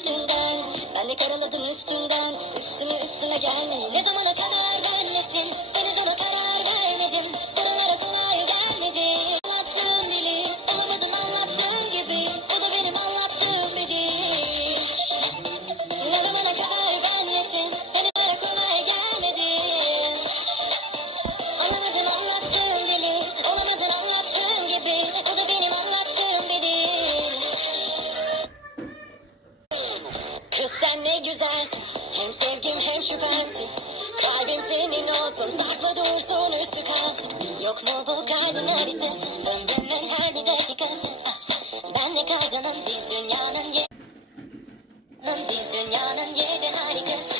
üstünden. Ben de karaladım üstünden. Üstüne gelmeyin. Ne zamana kadar benlesin? Henüz ona karar vermedim. Buralara kolay gelmedi. Anlattığım dili olamadın anlattığın gibi. Bu da benim anlattığım bir dil. Ne zamana kadar benlesin? Henüz ona kolay gelmedi. Anlamadın anlattığım dili olamadın anlattığım gibi. Bu da benim anlattığım bir dil. Kız sen ne güzelsin. Hem sevgim hem şüphemsin. Kalbim senin olsun. Sakla dursun üstü kalsın. Yok mu bu kalbin haritası? Ömrümün her bir dakikası. Benle kal canım. Biz dünyanın yedi harikası.